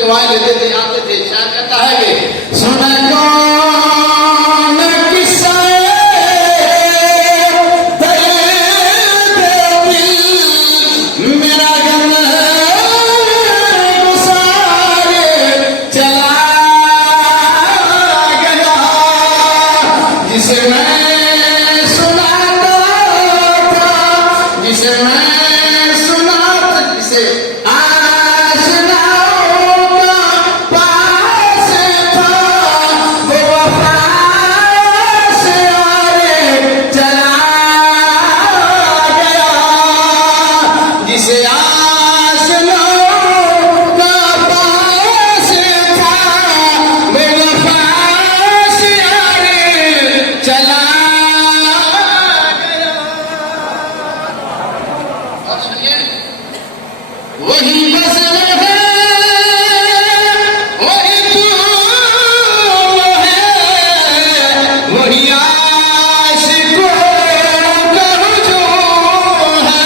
दुआएं लेते थे, आते थे। शायर कहता है कि सुने कौन किस्सा मेरा गम गुसारे चला गया, जिसे मैं सुनाता था, जिसे मैं सुनाता, जिसे वही मसला है, वही तुम है, वही आशिकों का हुजूम है।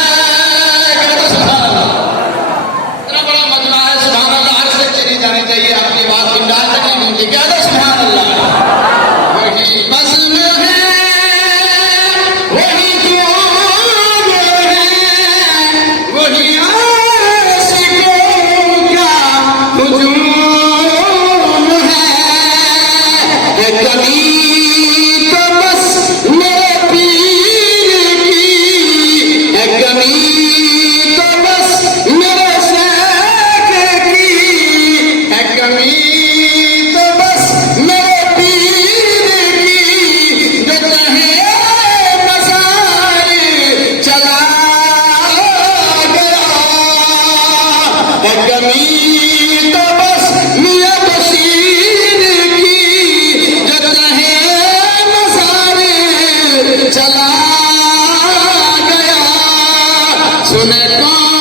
इतना बड़ा मजमा है, सुभान अल्लाह। आज से चली जानी चाहिए अपनी बात पिंडाल तक नहीं मिलती। क्या था सुभान अल्लाह। वही मसला है, वही तुम है, वही चला गया। सुने कौन